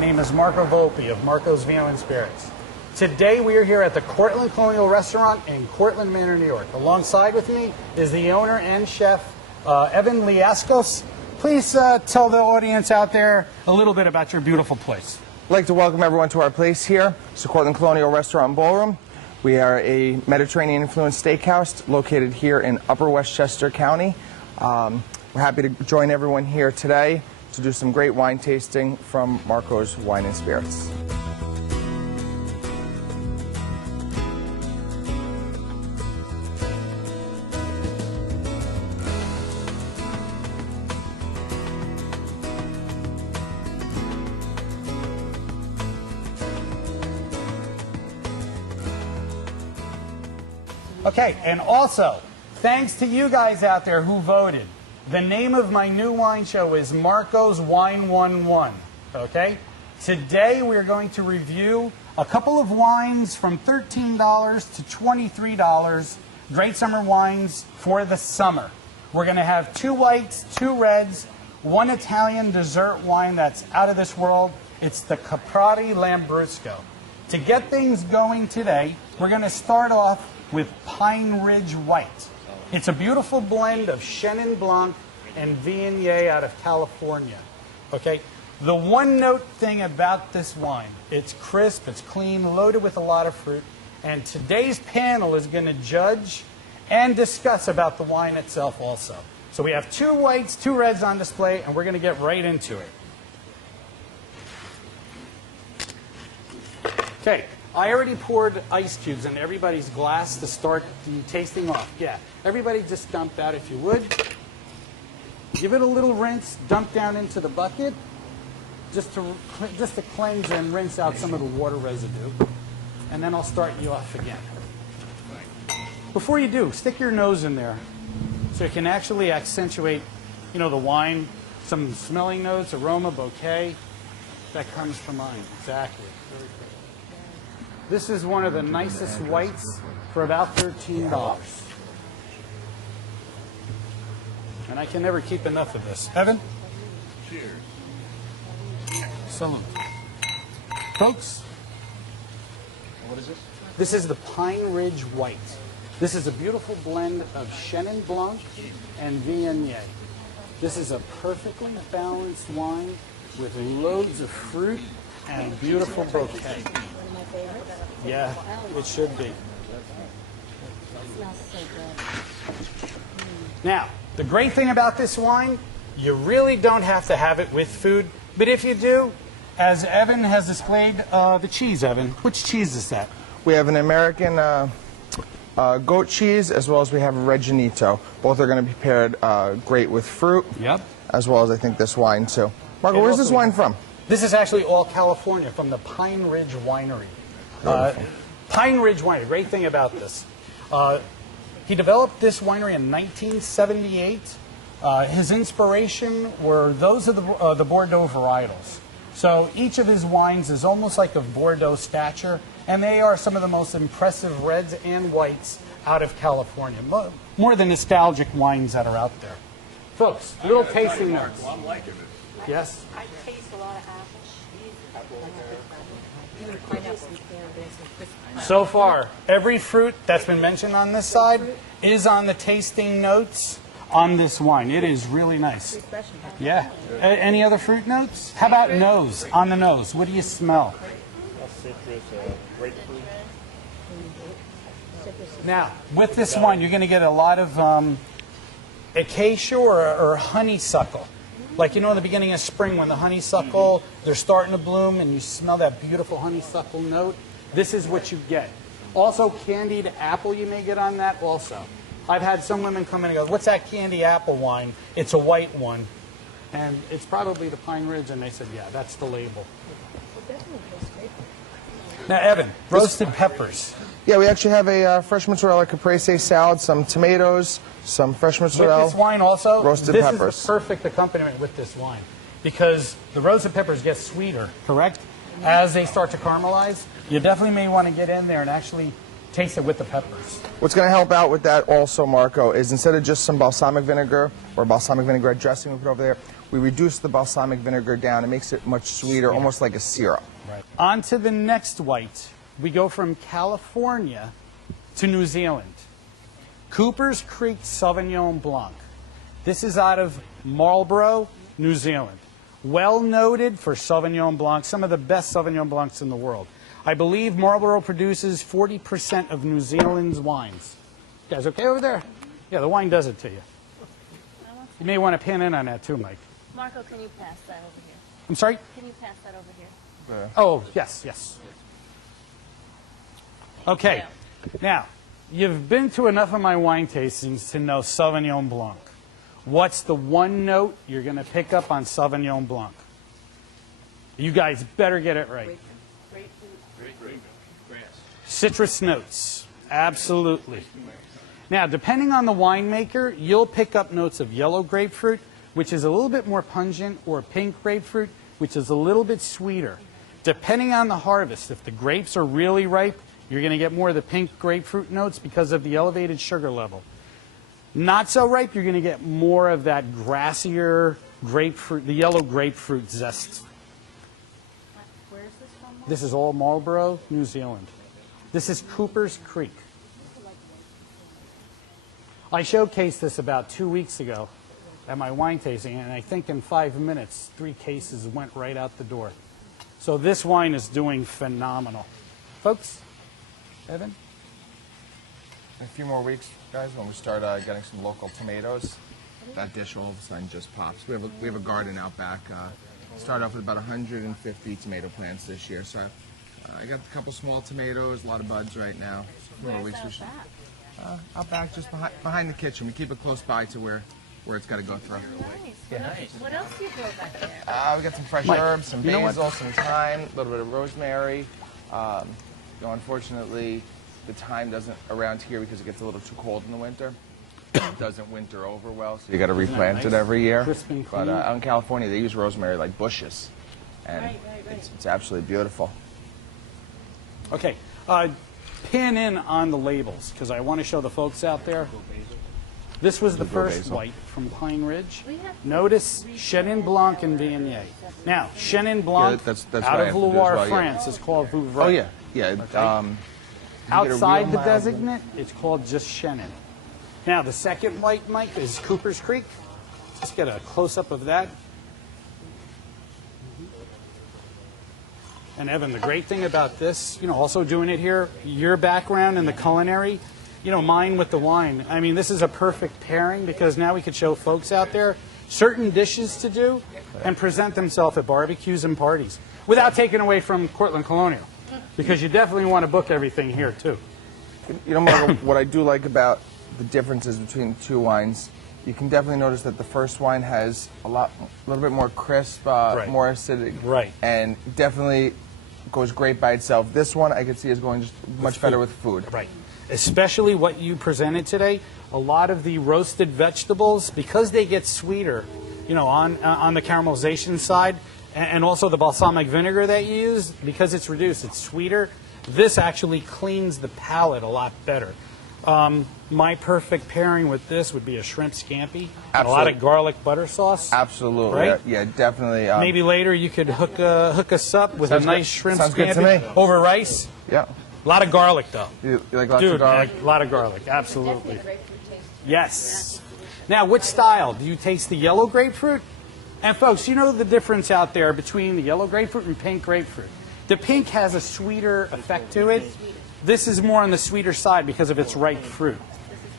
name is Marco Volpe of Marco's Vino and Spirits. Today we are here at the Cortlandt Colonial Restaurant in Cortlandt Manor, New York. Alongside with me is the owner and chef, Evan Liaskos. Please tell the audience out there a little bit about your beautiful place. I'd like to welcome everyone to our place here. It's the Cortlandt Colonial Restaurant and Ballroom. We are a Mediterranean-influenced steakhouse located here in Upper Westchester County. We're happy to join everyone here today to do some great wine tasting from Marco's Wine and Spirits. Okay, and also, thanks to you guys out there who voted. The name of my new wine show is Marco's Wine 1-1, okay? Today we're going to review a couple of wines from $13 to $23, great summer wines for the summer. We're going to have 2 whites, 2 reds, 1 Italian dessert wine that's out of this world. It's the Claret Lambrusco. To get things going today, we're going to start off with Pine Ridge White. It's a beautiful blend of Chenin Blanc and Viognier out of California. Okay, the one note thing about this wine, it's crisp, it's clean, loaded with a lot of fruit, and today's panel is going to judge and discuss about the wine itself also. So we have 2 whites, 2 reds on display, and we're going to get right into it. Okay. I already poured ice cubes in everybody's glass to start the tasting off. Yeah, everybody just dump that if you would. Give it a little rinse, dump down into the bucket, just to cleanse and rinse out some of the water residue. And then I'll start you off again. Before you do, stick your nose in there so it can actually accentuate, you know, the wine, some smelling notes, aroma, bouquet that comes to mind. Exactly. This is one of the nicest whites for about $13. And I can never keep enough of this. Evan? Cheers. Salute. Folks? What is this? This is the Pine Ridge White. This is a beautiful blend of Chenin Blanc and Viognier. This is a perfectly balanced wine with loads of fruit and a beautiful bouquet. Yeah, it should be. Now, the great thing about this wine, you really don't have to have it with food. But if you do, as Evan has displayed the cheese, Evan, which cheese is that? We have an American goat cheese as well as we have a Reginito. Both are going to be paired great with fruit. Yep. As well as I think this wine too. Marco, where's this wine from? This is actually all California, from the Pine Ridge Winery. Pine Ridge Winery, great thing about this. He developed this winery in 1978. His inspiration were those of the Bordeaux varietals. So each of his wines is almost like of Bordeaux stature, and they are some of the most impressive reds and whites out of California. More the nostalgic wines that are out there. Folks, little tasting notes. I'm liking it. Yes? I taste a lot of apple. So far, every fruit that's been mentioned on this side is on the tasting notes on this wine. It is really nice. Yeah. Any other fruit notes? How about nose? On the nose, what do you smell? Citrus, grapefruit. Now, with this wine, you're going to get a lot of acacia or honeysuckle. Like, you know, in the beginning of spring when the honeysuckle, they're starting to bloom and you smell that beautiful honeysuckle note. This is what you get. Also, candied apple you may get on that also. I've had some women come in and go, what's that candy apple wine? It's a white one. And it's probably the Pine Ridge. And they said, yeah, that's the label. Now, Evan, roasted peppers. Yeah, we actually have a fresh mozzarella caprese salad, some tomatoes, some fresh mozzarella. With this wine also, roasted peppers. This is the perfect accompaniment with this wine because the roasted peppers get sweeter, correct? As they start to caramelize, you definitely may want to get in there and actually taste it with the peppers. What's going to help out with that also, Marco, is instead of just some balsamic vinegar or balsamic vinaigrette dressing we put over there, We reduce the balsamic vinegar down. It makes it much sweeter, almost like a syrup. Right. On to the next white. We go from California to New Zealand. Cooper's Creek Sauvignon Blanc. This is out of Marlborough, New Zealand. Well noted for Sauvignon Blanc, some of the best Sauvignon Blancs in the world. I believe Marlborough produces 40% of New Zealand's wines. You guys okay over there? Yeah, the wine does it to you. You may want to pin in on that too, Mike. Marco, can you pass that over here? I'm sorry? Can you pass that over here? Oh, yes, yes. Okay. Now, you've been to enough of my wine tastings to know Sauvignon Blanc. What's the one note you're going to pick up on Sauvignon Blanc? You guys better get it right. Citrus notes. Absolutely. Now, depending on the winemaker, you'll pick up notes of yellow grapefruit, which is a little bit more pungent, or pink grapefruit, which is a little bit sweeter. Depending on the harvest, if the grapes are really ripe, you're going to get more of the pink grapefruit notes because of the elevated sugar level. Not so ripe, you're going to get more of that grassier grapefruit, the yellow grapefruit zest. Where is this from? This is all Marlborough, New Zealand. This is Cooper's Creek. I showcased this about 2 weeks ago at my wine tasting, and I think in 5 minutes, 3 cases went right out the door. So this wine is doing phenomenal. Folks, Evan? In a few more weeks, guys, when we start getting some local tomatoes, that dish all of a sudden just pops. We have a garden out back. Started off with about 150 tomato plants this year, so I got a couple small tomatoes, a lot of buds right now. Where's that back? Out back, just behind the kitchen. We keep it close by to where it's got to go through. Nice. What else do you grow back there? We got some fresh herbs, some basil, some thyme, a little bit of rosemary. Unfortunately, the thyme doesn't around here because it gets a little too cold in the winter. It doesn't winter over well, so you got to replant it every year. Crisp and But clean? out in California, they use rosemary like bushes, and it's absolutely beautiful. Okay, pin in on the labels because I want to show the folks out there. This was the first basil. white from Pine Ridge. Notice Chenin Blanc and Viognier. Now, Chenin Blanc that's out what I of have to do as Loire, well, yeah. France is called Vouvray. Oh yeah. Okay. You get a Outside real the mild- designate, it's called just Chenin. Now, the second white, Mike, is Cooper's Creek. Just get a close-up of that. And Evan, the great thing about this, also doing it here, your background in the culinary, mine with the wine. I mean, this is a perfect pairing because now we could show folks out there certain dishes to do and present themselves at barbecues and parties without taking away from Cortlandt Colonial, because you definitely want to book everything here too. Margo, what I do like about the differences between the two wines, you can definitely notice that the first wine has a little bit more crisp, more acidic, Right. and definitely goes great by itself. This one I could see is going just much better with food. Right. Especially what you presented today, a lot of the roasted vegetables, because they get sweeter, on the caramelization side, and also the balsamic vinegar that you use, because it's reduced, it's sweeter. This actually cleans the palate a lot better. My perfect pairing with this would be a shrimp scampi, and a lot of garlic butter sauce. Absolutely, Right? yeah, definitely. Maybe later you could hook us up with a Sounds nice good. shrimp Sounds good to scampi me. over rice. Yeah. A lot of garlic, though. You like lots Dude, of garlic? a lot of garlic, absolutely. Yes. Now, which style? Do you taste the yellow grapefruit? And folks, you know the difference out there between the yellow grapefruit and pink grapefruit. The pink has a sweeter effect to it. This is more on the sweeter side because of its ripe fruit.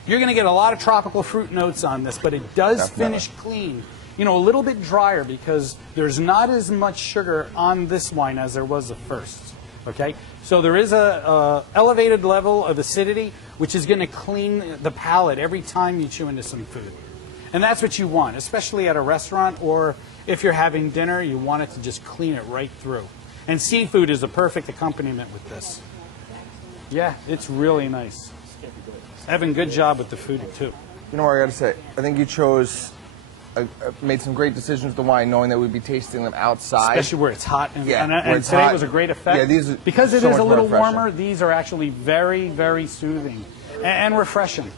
You're going to get a lot of tropical fruit notes on this, but it does finish clean. A little bit drier because there's not as much sugar on this wine as there was the first. Okay? So there is a elevated level of acidity, which is going to clean the palate every time you chew into some food. And that's what you want, especially at a restaurant, or if you're having dinner, you want it to just clean it right through. And seafood is a perfect accompaniment with this. Yeah, it's really nice. Evan, good job with the food, too. You know what I got to say? I think you made some great decisions with the wine, knowing that we'd be tasting them outside. Especially where it's hot. And, Yeah, and, where and it's today hot. was a great effect. Yeah, these are because it so is a much little more refreshing. warmer, these are actually very, very soothing and refreshing.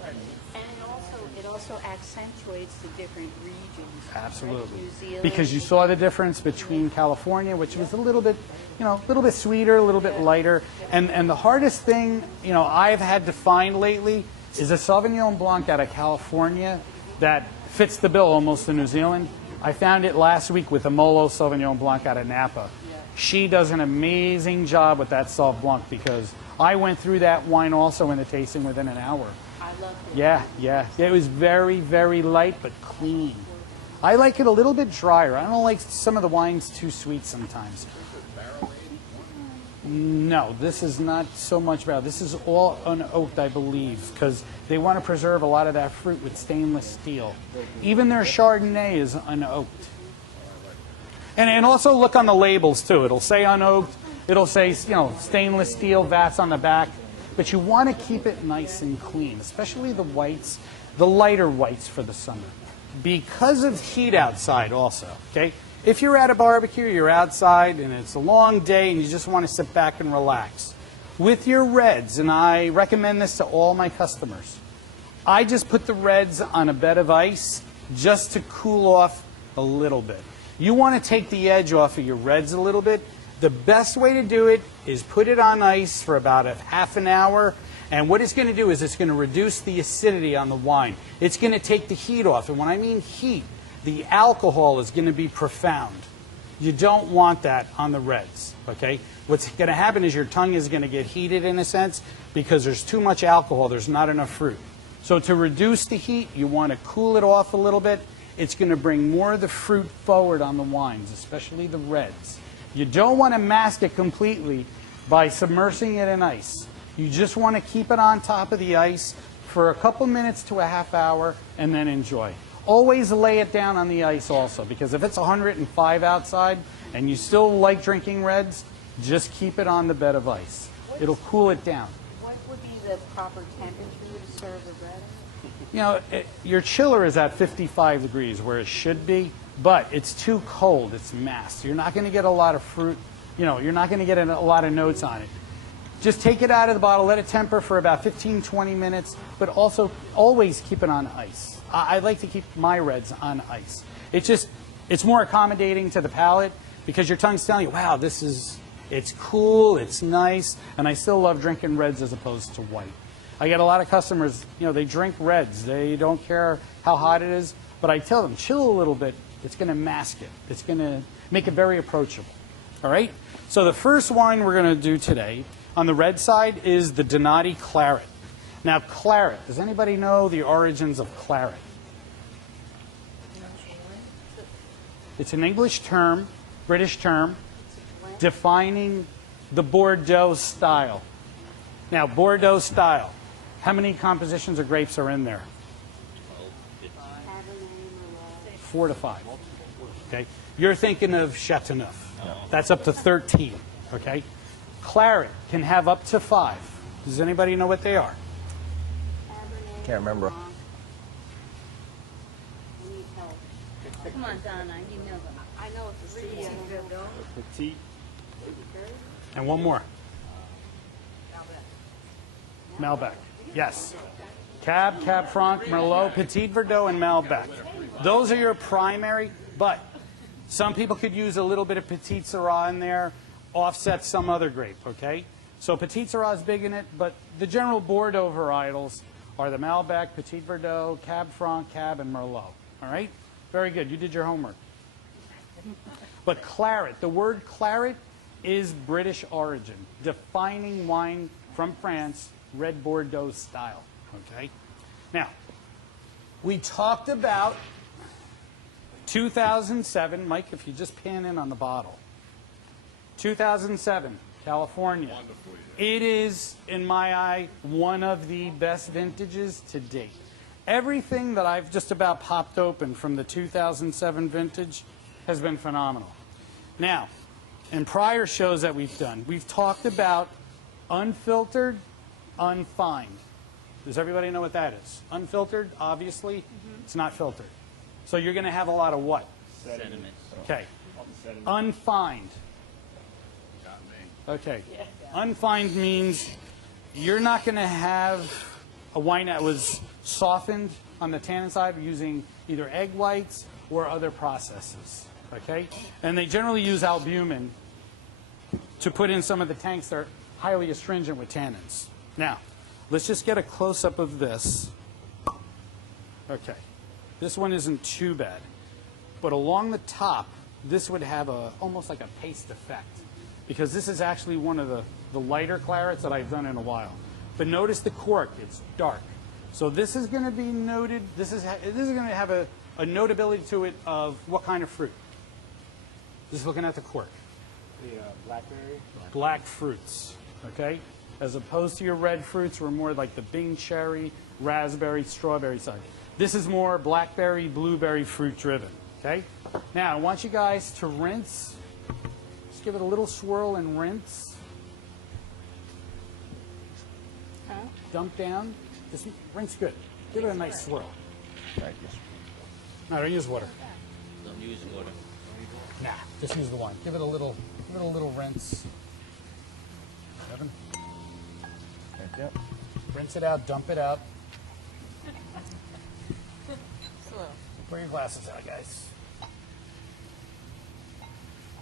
And also, It also accentuates the different regions. Absolutely. Like New Zealand. Because you saw the difference between California, which was a little bit, a little bit sweeter, a little bit lighter. And the hardest thing, I've had to find lately is a Sauvignon Blanc out of California that fits the bill almost in New Zealand. I found it last week with a Molo Sauvignon Blanc out of Napa. She does an amazing job with that Sauv Blanc because I went through that wine also in the tasting within an hour. I loved it. Yeah. It was very, very light but clean. I like it a little bit drier. I don't like some of the wines too sweet sometimes. No, this is not so much barrel. This is all unoaked, I believe, because they want to preserve a lot of that fruit with stainless steel. Even their Chardonnay is unoaked. And also look on the labels, too. It'll say unoaked. It'll say, stainless steel vats on the back. But you want to keep it nice and clean, especially the whites, the lighter whites for the summer. Because of heat outside also, okay? If you're at a barbecue, you're outside, and it's a long day, and you just want to sit back and relax. With your reds, and I recommend this to all my customers, I just put the reds on a bed of ice just to cool off a little bit. You want to take the edge off of your reds a little bit. The best way to do it is put it on ice for about a half an hour, and what it's going to do is it's going to reduce the acidity on the wine. It's going to take the heat off, and when I mean heat, the alcohol is going to be profound. You don't want that on the reds, okay? What's going to happen is your tongue is going to get heated in a sense because there's too much alcohol, there's not enough fruit. So to reduce the heat, you want to cool it off a little bit. It's going to bring more of the fruit forward on the wines, especially the reds. You don't want to mask it completely by submersing it in ice. You just want to keep it on top of the ice for a couple minutes to a half hour and then enjoy. Always lay it down on the ice also, because if it's 105 outside and you still like drinking reds, just keep it on the bed of ice. It'll cool it down. What would be the proper temperature to serve the red? Your chiller is at 55 degrees where it should be, but it's too cold. It's masked. You're not going to get a lot of fruit. You're not going to get a lot of notes on it. Just take it out of the bottle, let it temper for about 15, 20 minutes, but also always keep it on ice. I like to keep my reds on ice. It's more accommodating to the palate because your tongue's telling you, wow, it's cool, it's nice, and I still love drinking reds as opposed to white. I get a lot of customers, they drink reds. They don't care how hot it is, but I tell them, chill a little bit. It's going to mask it. It's going to make it very approachable. All right? So the first wine we're going to do today on the red side is the Donati Claret. Now, Claret, does anybody know the origins of Claret? It's an English term, British term, defining the Bordeaux style. Now, Bordeaux style, how many compositions of grapes are in there? 4 to 5. Okay? You're thinking of Chateauneuf. That's up to 13. Okay? Claret can have up to 5. Does anybody know what they are? Can't remember. Come on, Donna, you know them. I know it's a C. Petite. And one more. Malbec. Yes. Cab, Cab Franc, Merlot, Petit Verdot, and Malbec. Those are your primary, but some people could use a little bit of Petit Syrah in there, offset some other grape, okay? So Petit Syrah is big in it, but the general Bordeaux varietals are the Malbec, Petit Verdot, Cab Franc, Cab, and Merlot, all right? Very good. You did your homework. But Claret, the word Claret is British origin, defining wine from France, red Bordeaux style, okay? Now, we talked about 2007. Mike, if you just pan in on the bottle. 2007, California. It is, in my eye, one of the best vintages to date. Everything that I've just about popped open from the 2007 vintage has been phenomenal. Now, in prior shows that we've done, we've talked about unfiltered, unfined. Does everybody know what that is? Unfiltered, obviously, it's not filtered. So you're going to have a lot of what? Sediment. Okay. Unfined. Okay. Unfined means you're not going to have a wine that was softened on the tannin side, we're using either egg whites or other processes, okay? And they generally use albumin to put in some of the tanks that are highly astringent with tannins. Now, let's just get a close-up of this. Okay, this one isn't too bad, but along the top, this would have almost like a paste effect, because this is actually one of the lighter clarets that I've done in a while. But notice the cork, it's dark. So this is going to be noted, this is going to have a notability to it of what kind of fruit. Just looking at the cork. The blackberry. Black fruits, okay? As opposed to your red fruits, we're more like the Bing cherry, raspberry, strawberry side. This is more blackberry, blueberry fruit driven, okay? Now, I want you guys to rinse. Just give it a little swirl and rinse. Dump down. Just rinse good. Give it a nice swirl. Thank you. No, don't use water. Don't use water. Nah, just use the wine. Give it a little rinse. Evan? Thank you. Rinse it out, dump it out. Slow. Pour your glasses out, guys.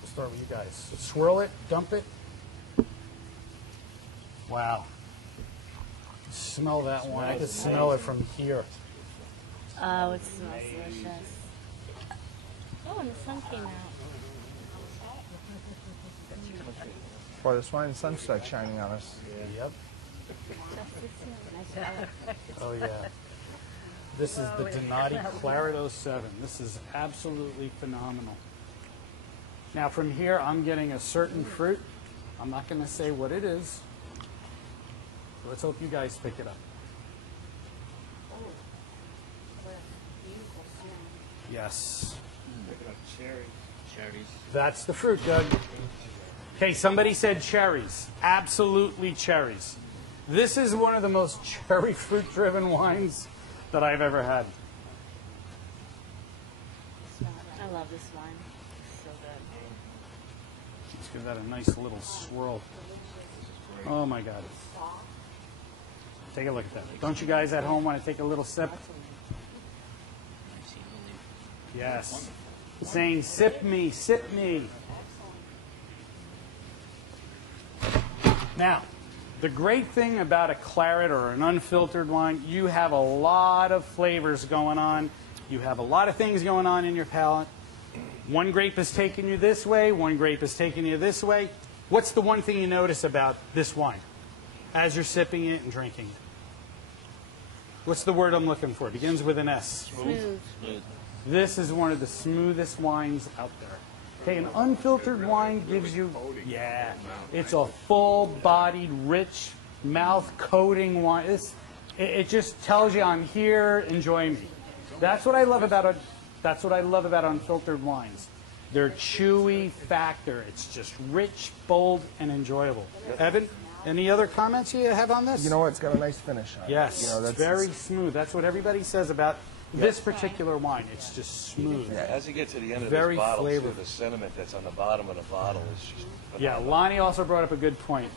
We'll start with you guys. So swirl it, dump it. Wow. Smell that wine. I can smell it from here. Oh, it smells delicious. Oh, and the sun came out. Pour this wine, the sun's like shining on us. Yep. Oh, yeah. This is the Donati Claret 07. This is absolutely phenomenal. Now, from here, I'm getting a certain fruit. I'm not going to say what it is. So let's hope you guys pick it up. Yes. Cherries. That's the fruit, Doug. Okay, somebody said cherries. Absolutely cherries. This is one of the most cherry fruit-driven wines that I've ever had. I love this wine. It's so good. Let's give that a nice little swirl. Oh my God. Take a look at that. Don't you guys at home want to take a little sip? Yes. Saying, sip me, sip me. Now, the great thing about a claret or an unfiltered wine, you have a lot of flavors going on. You have a lot of things going on in your palate. One grape is taking you this way, one grape is taking you this way. What's the one thing you notice about this wine as you're sipping it and drinking it? What's the word I'm looking for? It begins with an S. Smooth. This is one of the smoothest wines out there. Okay, an unfiltered wine gives you, it's a full-bodied, rich, mouth-coating wine. It just tells you, I'm here, enjoy me. That's what I love about unfiltered wines. Their chewy factor. It's just rich, bold, and enjoyable. Evan, any other comments you have on this? You know what? It's got a nice finish on it. Yes, You know, it's very smooth. That's what everybody says about this particular wine. It's just smooth. Yeah, as you get to the end of Very this bottle, too, flavorful. the sediment that's on the bottom of the bottle is just Yeah, phenomenal. Lonnie also brought up a good point.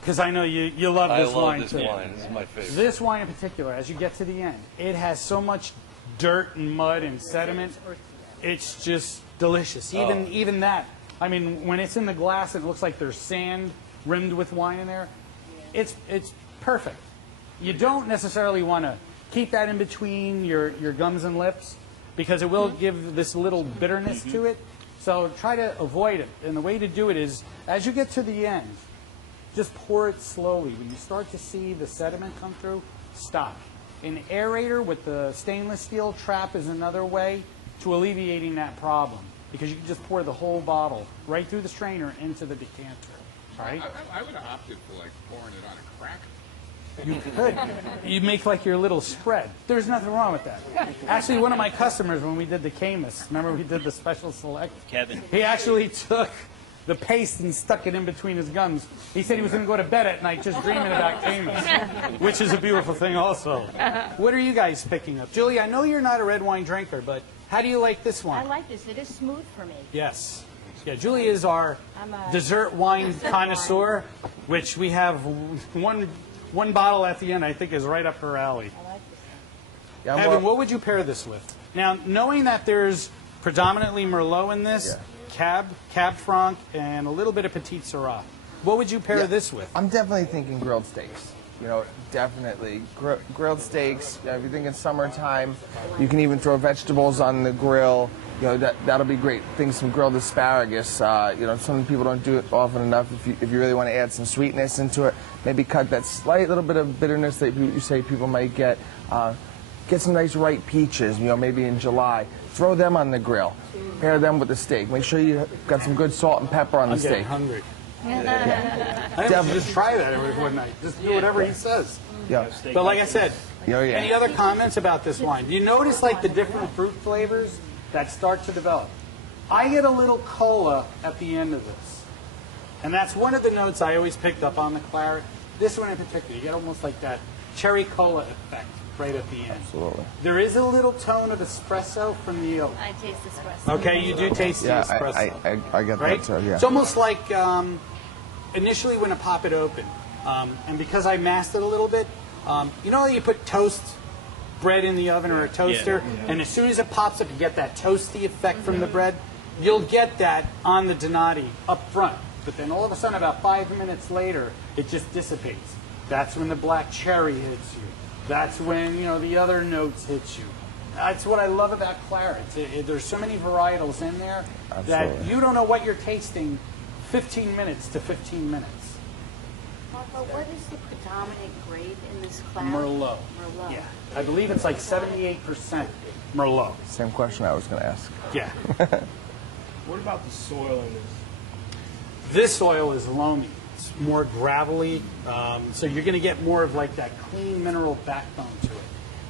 Because I know you love I this love wine this too. wine. This is my favorite. This wine in particular, as you get to the end, it has so much dirt and mud and sediment. It's just delicious. Even that. I mean, when it's in the glass and it looks like there's sand rimmed with wine in there, it's perfect. You don't necessarily want to keep that in between your gums and lips because it will give this little bitterness to it. So try to avoid it. And the way to do it is, as you get to the end, just pour it slowly. When you start to see the sediment come through, stop. An aerator with the stainless steel trap is another way to alleviating that problem because you can just pour the whole bottle right through the strainer into the decanter. All right? I would have opted for like pouring it on a cracker. You could. You make like your little spread. There's nothing wrong with that. Actually, one of my customers, when we did the Camus, remember we did the special select? Kevin. He actually took the paste and stuck it in between his gums. He said he was going to go to bed at night just dreaming about Camus, which is a beautiful thing also. What are you guys picking up? Julie, I know you're not a red wine drinker, but how do you like this I wine? like this. It is smooth for me. Yes. Yeah, Julie is our I'm a dessert wine connoisseur, which we have one bottle at the end I think is right up her alley. I like this Yeah, I'm Evan, more- what would you pair this with? Now, knowing that there's predominantly Merlot in this, Cab Franc, and a little bit of Petit Syrah, what would you pair this with? I'm definitely thinking grilled steaks. You know, definitely grilled steaks. If you're thinking summertime, you can even throw vegetables on the grill. You know, that'll be great. Think some grilled asparagus. You know, some people don't do it often enough. If you really want to add some sweetness into it, maybe cut that slight little bit of bitterness that you say people might get. Get some nice ripe peaches. You know, maybe in July. Throw them on the grill. Pair them with the steak. Make sure you got some good salt and pepper on the I'm steak. getting hungry. I think we should just try that every one night. Just do whatever he says. Yeah. But like I said, Oh, yeah. any other comments about this wine? Do you notice like the different fruit flavors that start to develop? I get a little cola at the end of this. And that's one of the notes I always picked up on the Claret. This one in particular, you get almost like that cherry cola effect right at the end. Absolutely. There is a little tone of espresso from the oak. I taste espresso. Okay, you do taste the Yeah, espresso. I get Right? that too. Yeah. It's almost like initially when I pop it open, and because I masked it a little bit, you know how you put toast bread in the oven or a toaster, and as soon as it pops up, you get that toasty effect from the bread? You'll get that on the Donati up front, but then all of a sudden, about 5 minutes later, it just dissipates. That's when the black cherry hits you. That's when, you know, the other notes hit you. That's what I love about Claret. There's so many varietals in there that Absolutely. you don't know what you're tasting 15 minutes to 15 minutes. Marco, what is the predominant grape in this class? Merlot. Merlot. Yeah. I believe it's like 78% Merlot. Same question I was going to ask. Yeah. What about the soil in this? This soil is loamy. It's more gravelly, so you're going to get more of like that clean mineral backbone to it.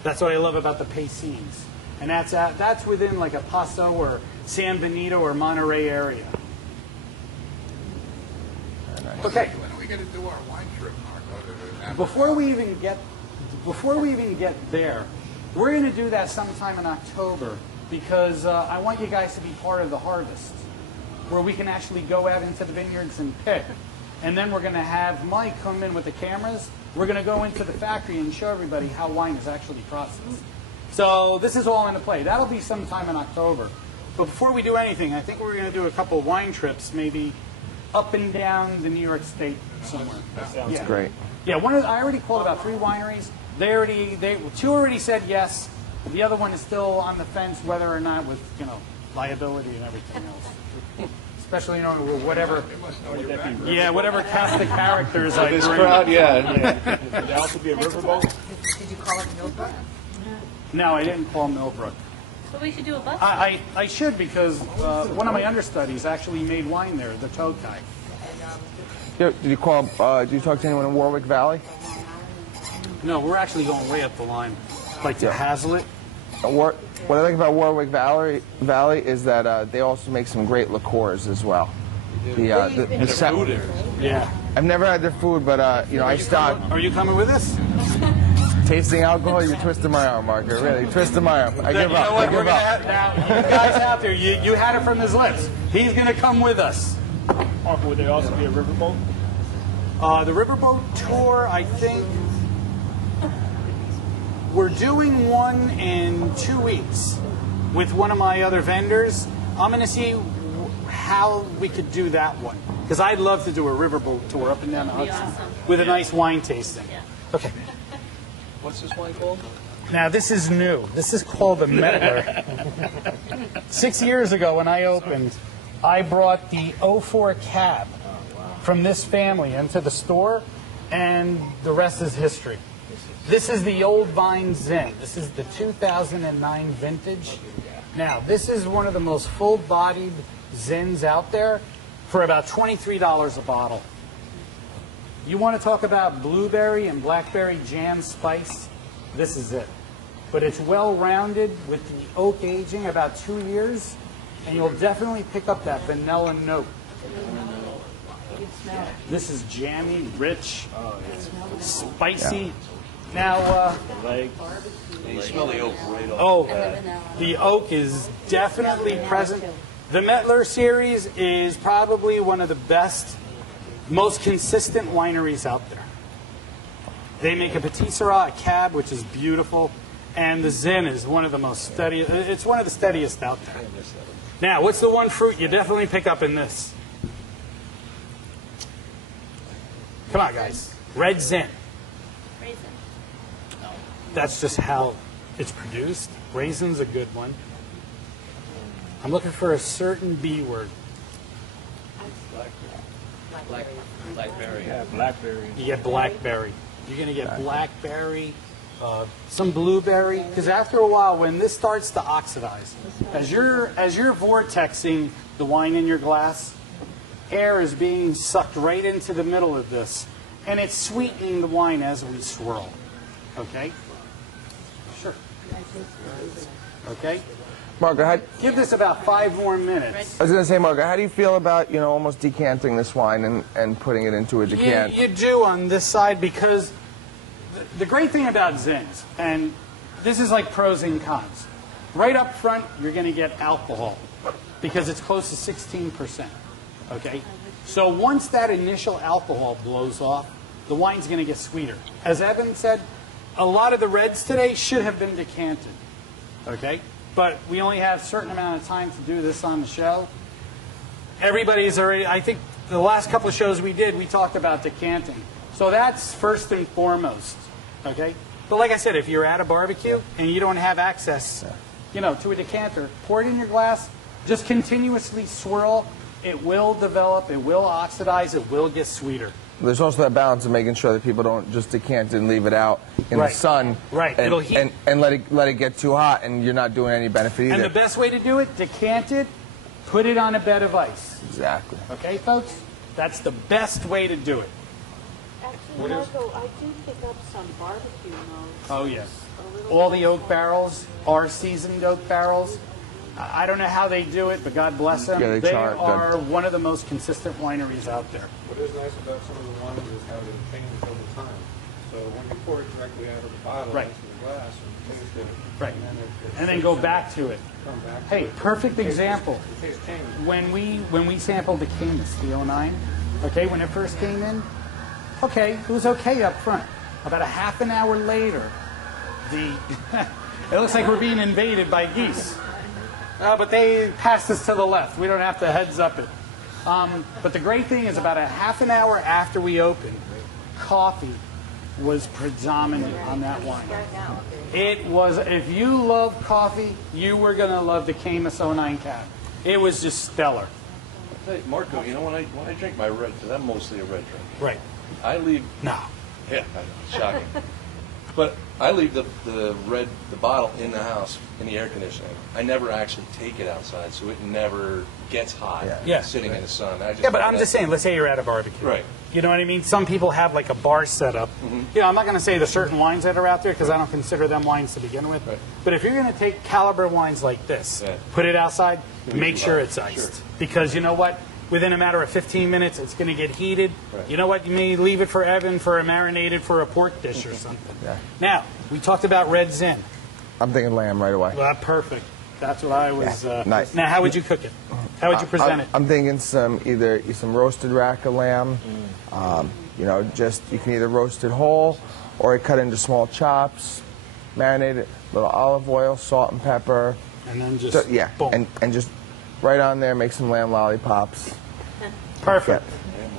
That's what I love about the Pacines. And that's within like a Paso or San Benito or Monterey area. Okay. When are we going to do our wine trip, Mark? Before we even get there, we're going to do that sometime in October because I want you guys to be part of the harvest, where we can actually go out into the vineyards and pick. And then we're going to have Mike come in with the cameras. We're going to go into the factory and show everybody how wine is actually processed. So this is all in the play. That'll be sometime in October. But before we do anything, I think we're going to do a couple of wine trips, maybe up and down the New York State somewhere. That sounds Yeah. Great. Yeah, I already called about 3 wineries. Two already said yes. The other one is still on the fence whether or not with, you know, liability and everything else. Especially, you know, whatever cast of characters I This bring. crowd, yeah. Would there also be a riverboat? Did you call it Millbrook? No, I didn't call Millbrook. So we should do a bus. I should because one of my understudies actually made wine there, the Tokai. Did you talk to anyone in Warwick Valley? No, we're actually going way up the line, like to Hazlitt. What I like about Warwick Valley is that they also make some great liqueurs as well. Yeah. I've never had their food, but you know, I stopped Are you coming with us? tasting alcohol. You're twisting my arm, Marker. Really, twisting my arm. I give You up. know what? I We're give gonna up. have, now, you guys out there, you had it from his lips. He's going to come with us. Mark, would there also be a riverboat? The riverboat tour, I think we're doing one in 2 weeks with one of my other vendors. I'm going to see how we could do that one because I'd love to do a riverboat tour up and down the That'd be Hudson awesome. with a nice wine tasting. Yeah. Okay. What's this wine called? Now this is new. This is called the Metler. 6 years ago when I opened, I brought the 04 cab from this family into the store, and the rest is history. This is the Old Vine Zin. This is the 2009 vintage. Now, this is one of the most full-bodied Zins out there for about $23 a bottle. You want to talk about blueberry and blackberry jam spice? This is it. But it's well-rounded with the oak aging about 2 years, and you'll definitely pick up that vanilla note. This is jammy, rich, spicy. Now, You smell the oak right off. oh, the oak is definitely present. The Metler series is probably one of the best, most consistent wineries out there. They make a Petit Syrah, a cab, which is beautiful. And the Zin is one of the most steady. It's one of the steadiest out there. Now, what's the one fruit you definitely pick up in this? Come on, guys. Red Zin. Raisin. That's just how it's produced. Raisin's a good one. I'm looking for a certain B word. Blackberry. Yeah, blackberry. You get blackberry. You're going to get blackberry, some blueberry, because after a while, when this starts to oxidize, as you're vortexing the wine in your glass, air is being sucked right into the middle of this, and it's sweetening the wine as we swirl. Okay? Sure. Okay? Margaret, Give this about 5 more minutes. I was going to say, Margaret, how do you feel about, almost decanting this wine and putting it into a decant? You do on this side, because the great thing about Zins, and this is like pros and cons. Right up front, you're going to get alcohol because it's close to 16%. Okay? So once that initial alcohol blows off, the wine's going to get sweeter. As Evan said, a lot of the reds today should have been decanted. Okay? But we only have a certain amount of time to do this on the show. Everybody's already, I think the last couple of shows we did, we talked about decanting. So that's first and foremost, okay? But like I said, if you're at a barbecue and you don't have access, to a decanter, pour it in your glass, just continuously swirl. It will develop, it will oxidize, it will get sweeter. There's also that balance of making sure that people don't just decant it and leave it out in the sun. Right. And, It'll heat. and let it get too hot, and you're not doing any benefit either. And the best way to do it, decant it, put it on a bed of ice. Exactly. Okay, folks? That's the best way to do it. Actually, Marco, I do pick up some barbecue notes. Oh, yes. A little All bit the oak barrels are seasoned oak barrels. I don't know how they do it, but God bless them. Yeah, they char it are good. one of the most consistent wineries out there. What is nice about some of the wines is how they change over time. So when you pour it directly out of the bottle Right. into the glass and taste it, Right. it And then go back to it. come back to Hey, it. perfect example. The taste changes. When we sampled the Camus, the 09, okay, when it first came in, okay, it was okay up front. About a half an hour later, it looks like we're being invaded by geese. But they passed us to the left. We don't have to heads up it. But the great thing is about a half an hour after we opened, coffee was predominant on that wine. It was, if you love coffee, you were going to love the Camus 09 Cab. It was just stellar. Hey, Marco, when I drink my red, because I'm mostly a red drinker, Right. I leave, No. yeah, I know, shocking. But I leave the bottle in the house in the air conditioning. I never actually take it outside, so it never gets hot Yeah. sitting in the sun. Yeah, but I'm just saying, let's say you're at a barbecue. Right. You know what I mean? Some people have like a bar set up. I'm not going to say the certain wines that are out there because I don't consider them wines to begin with. Right. But if you're going to take caliber wines like this, Yeah. put it outside, make too sure hot. it's iced. Sure. Because you know what? Within a matter of 15 minutes, it's going to get heated. Right. You know what? You may leave it for Evan for a marinated for a pork dish or something. Yeah. Now, we talked about red Zin. I'm thinking lamb right away. Well, perfect. That's what I was... Nice. Now, how would you cook it? How would you present it? I'm thinking either some roasted rack of lamb. You can either roast it whole or cut into small chops, marinate it, little olive oil, salt and pepper. And then just... boom. And just right on there, make some lamb lollipops. Perfect.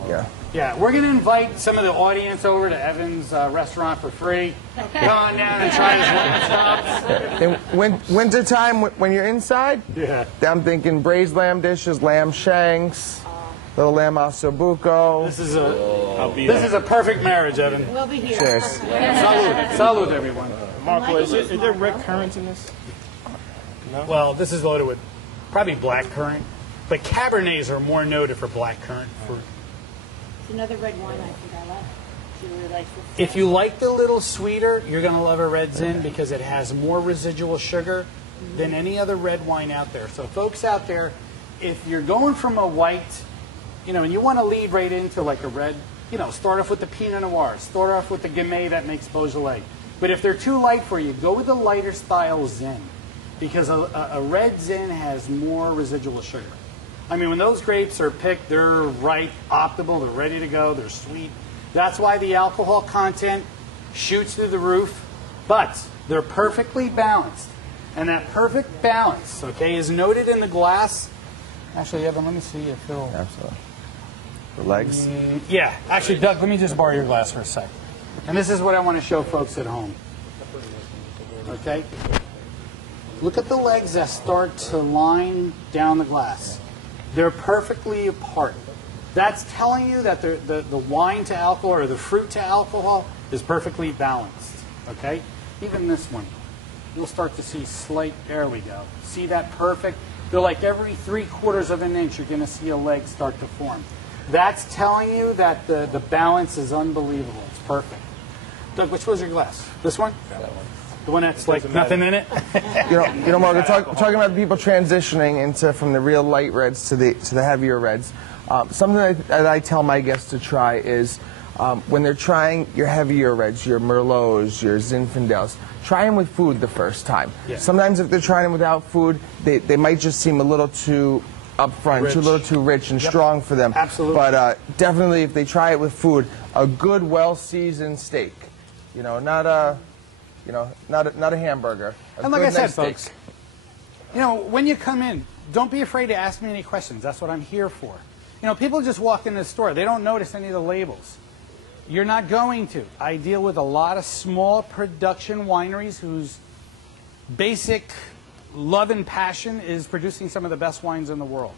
Yeah. Yeah, we're going to invite some of the audience over to Evan's restaurant for free. Come on down and try his lamb chops. In wintertime, when you're inside, Yeah. I'm thinking braised lamb dishes, lamb shanks, little lamb ossobuco. This is a perfect marriage, Evan. We'll be here. Cheers. Salud. Salud, everyone. Marco, is there red currants in this? Well, this is loaded with probably black currant, but Cabernets are more noted for black currant fruit. It's another red wine I think I like. She really likes this. If you like the little sweeter, you're going to love a red Zin because it has more residual sugar than any other red wine out there. So folks out there, if you're going from a white, and you want to lead right into like a red, start off with the Pinot Noir, start off with the Gamay that makes Beaujolais. But if they're too light for you, go with the lighter style Zin because a red Zin has more residual sugar. I mean, when those grapes are picked, they're ripe, optimal, they're ready to go, they're sweet. That's why the alcohol content shoots through the roof. But They're perfectly balanced. And that perfect balance, okay, is noted in the glass. Actually, Evan, let me see if it'll... Absolutely. The legs. Yeah. Actually, Doug, let me just borrow your glass for a sec. And this is what I want to show folks at home. Okay? Look at the legs that start to line down the glass. They're perfectly apart. That's telling you that the wine to alcohol or the fruit to alcohol is perfectly balanced. Okay? Even this one. You'll start to see slight, there we go. See that perfect? They're like every 3/4 of an inch you're going to see a leg start to form. That's telling you that the balance is unbelievable. It's perfect. Doug, which was your glass? This one? That one. The one that's like nothing in it? You know, Mark, we're talking about people transitioning into from the real light reds to the heavier reds. Something that I tell my guests to try is when they're trying your heavier reds, your Merlots, your Zinfandels, try them with food the first time. Yeah. Sometimes if they're trying them without food, they might just seem a little too upfront, a little too rich and strong for them. Absolutely. But definitely if they try it with food, a good, well-seasoned steak. You know, not a hamburger. And like I said, folks, you know, when you come in, don't be afraid to ask me any questions. That's what I'm here for. You know, people just walk in the store. They don't notice any of the labels. You're not going to. I deal with a lot of small production wineries whose basic love and passion is producing some of the best wines in the world.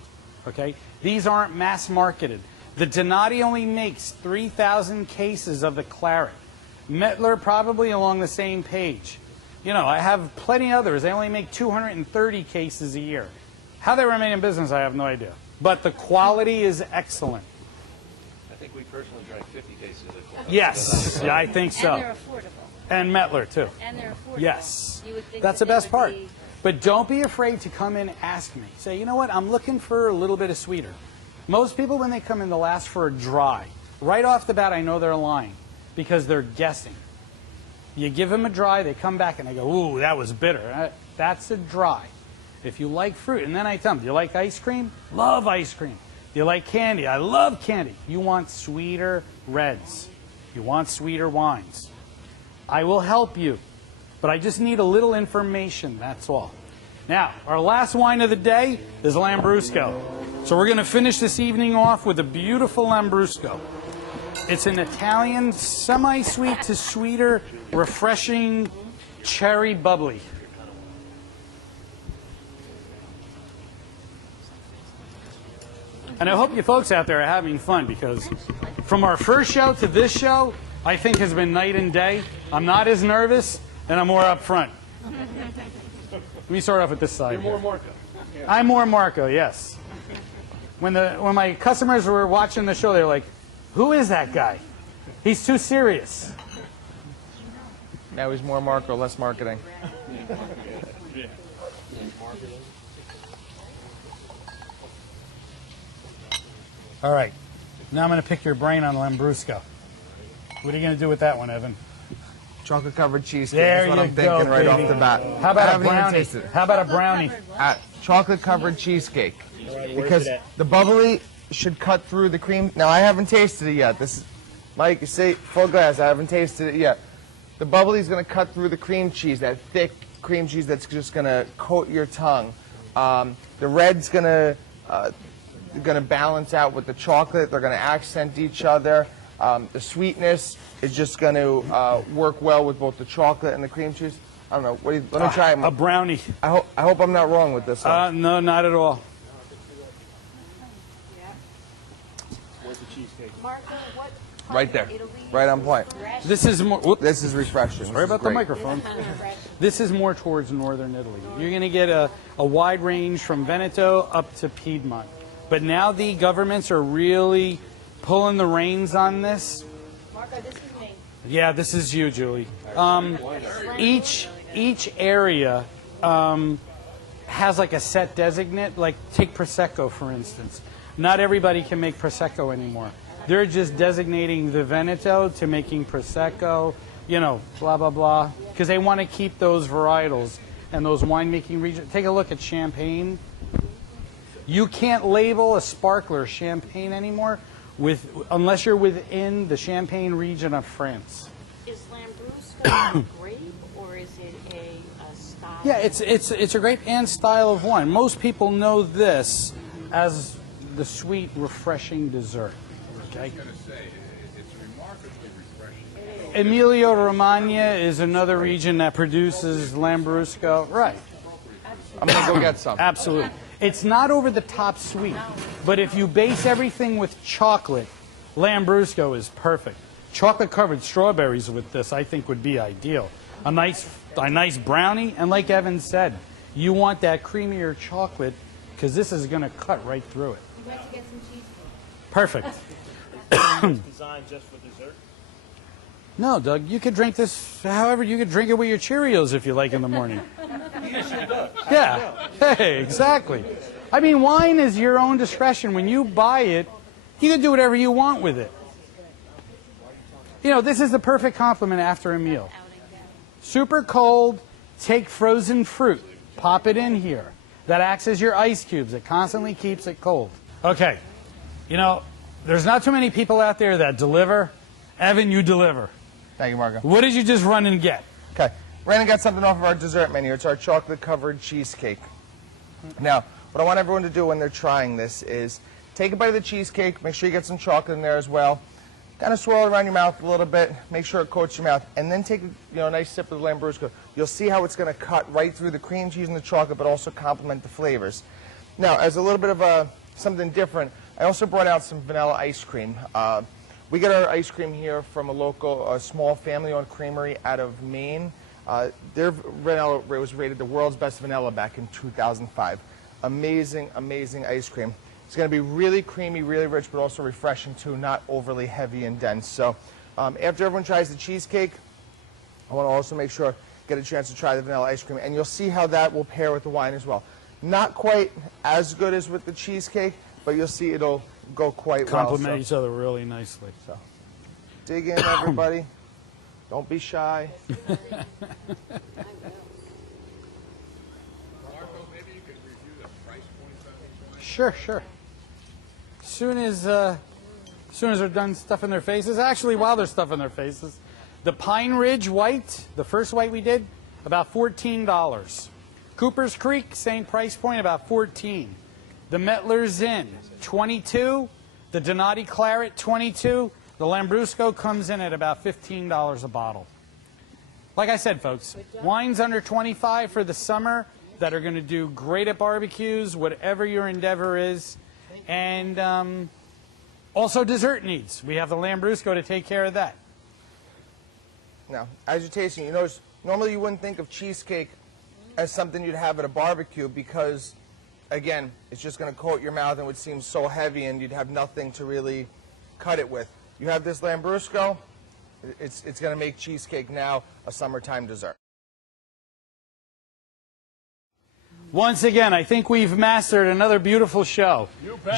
Okay? These aren't mass marketed. The Donati only makes 3,000 cases of the Claret. Mettler probably along the same page. You know, I have plenty others. They only make 230 cases a year. How they remain in business, I have no idea. But the quality is excellent. I think we personally drank 50 cases of it. Yes, yeah, I think so. And they're affordable. And Mettler, too. And they're affordable. Yes. You would think That's the that they best would part. be- But don't be afraid to come in and ask me. Say, you know what, I'm looking for a little bit of sweeter. Most people, when they come in, they'll ask for a dry. Right off the bat, I know they're lying because they're guessing. You give them a dry, they come back and they go, ooh, that was bitter. That's a dry. If you like fruit, and then I tell them, do you like ice cream? Love ice cream. Do you like candy? I love candy. You want sweeter reds. You want sweeter wines. I will help you, but I just need a little information, that's all. Now, our last wine of the day is Lambrusco. So we're going to finish this evening off with a beautiful Lambrusco. It's an Italian, semi-sweet to sweeter, refreshing, cherry bubbly. And I hope you folks out there are having fun because from our first show to this show, I think has been night and day. I'm not as nervous and I'm more up front. Let me start off with this side. You're more Marco. I'm more Marco, yes. When my customers were watching the show, they were like, who is that guy? He's too serious. Now he's more Marco, less marketing. All right. Now I'm going to pick your brain on Lambrusco. What are you going to do with that one, Evan? Chocolate covered cheesecake There is what you I'm thinking go, right baby. off the bat. How I about a haven't even brownie? tasted it. How about a brownie? Chocolate covered cheesecake. Where's Because it at? the bubbly should cut through the cream. Now I haven't tasted it yet. This is Mike, you see, full glass. I haven't tasted it yet. The bubbly is going to cut through the cream cheese, that thick cream cheese that's just going to coat your tongue. The red's going to balance out with the chocolate. They're going to accent each other. The sweetness is just going to work well with both the chocolate and the cream cheese. I don't know. Let me try it. A brownie. I hope I'm not wrong with this one. No, not at all. Where's the cheesecake? Marco, what part Right of there. Italy Right on point. This is more. Whoop, This is refreshing. sorry about the microphone. This is more towards northern Italy. You're going to get a wide range from Veneto up to Piedmont. But now the governments are really pulling the reins on this. Marco, this is me. Yeah, this is you, Julie. Each area has like a set designate. Like take Prosecco, for instance. Not everybody can make Prosecco anymore. They're just designating the Veneto to making Prosecco, you know, blah, blah, blah. Because they want to keep those varietals and those winemaking regions. Take a look at Champagne. You can't label a sparkler Champagne anymore unless you're within the Champagne region of France. Is Lambrusco a grape or is it a style? Yeah, it's a great and style of wine. Most people know this as the sweet, refreshing dessert. Okay. Emilia Romagna is another region that produces Lambrusco. Right. I'm going to go get some. Absolutely. It's not over the top sweet, but if you base everything with chocolate, Lambrusco is perfect. Chocolate-covered strawberries with this, I think, would be ideal. A nice brownie, and like Evan said, you want that creamier chocolate because this is going to cut right through it. You want to get some cheesecake? Perfect. It's designed just for dessert. No, Doug, you could drink this however you could drink it with your Cheerios if you like in the morning. Yeah, hey, exactly. I mean, wine is your own discretion. When you buy it, you can do whatever you want with it. You know, this is the perfect compliment after a meal. Super cold, take frozen fruit, pop it in here. That acts as your ice cubes. It constantly keeps it cold. Okay, you know, there's not too many people out there that deliver. Evan, you deliver. Thank you, Marco. What did you just run and get? Okay, ran and got something off of our dessert menu. It's our chocolate-covered cheesecake. Now, what I want everyone to do when they're trying this is take a bite of the cheesecake, make sure you get some chocolate in there as well. Kind of swirl it around your mouth a little bit, make sure it coats your mouth, and then take a nice sip of the Lambrusco. You'll see how it's going to cut right through the cream cheese and the chocolate, but also complement the flavors. Now, as a little bit of something different, I also brought out some vanilla ice cream. We get our ice cream here from a local, small family-owned creamery out of Maine. Their vanilla was rated the world's best vanilla back in 2005. Amazing, amazing ice cream. It's going to be really creamy, really rich, but also refreshing too, not overly heavy and dense. So after everyone tries the cheesecake, I want to also make sure get a chance to try the vanilla ice cream, and you'll see how that will pair with the wine as well. Not quite as good as with the cheesecake, but you'll see it'll go quite well. Complement each other really nicely. So dig in, everybody. Don't be shy. Sure. As soon as they're done stuffing their faces, actually while they're stuffing their faces, the Pine Ridge White, the first white we did, about $14. Cooper's Creek, same price point, about $14. The Mettler's Inn, $22. The Donati Claret, $22. The Lambrusco comes in at about $15 a bottle. Like I said, folks, wines under $25 for the summer that are going to do great at barbecues, whatever your endeavor is. And also dessert needs. We have the Lambrusco to take care of that. Now, as you're tasting, you notice normally you wouldn't think of cheesecake as something you'd have at a barbecue because, again, it's just going to coat your mouth and would seem so heavy and you'd have nothing to really cut it with. You have this Lambrusco, it's going to make cheesecake now a summertime dessert. Once again, I think we've mastered another beautiful show.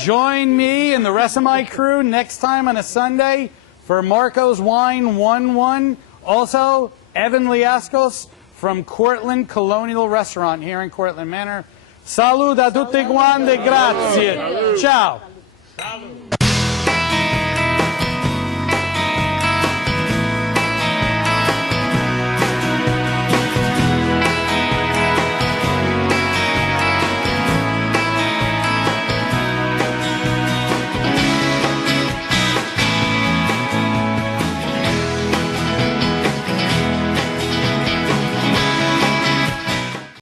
Join me and the rest of my crew next time on a Sunday for Marco's Wine 1-1. Also, Evan Liaskos from Cortlandt Colonial Restaurant here in Cortlandt Manor. Salud a tutti quanti, grazie. Ciao.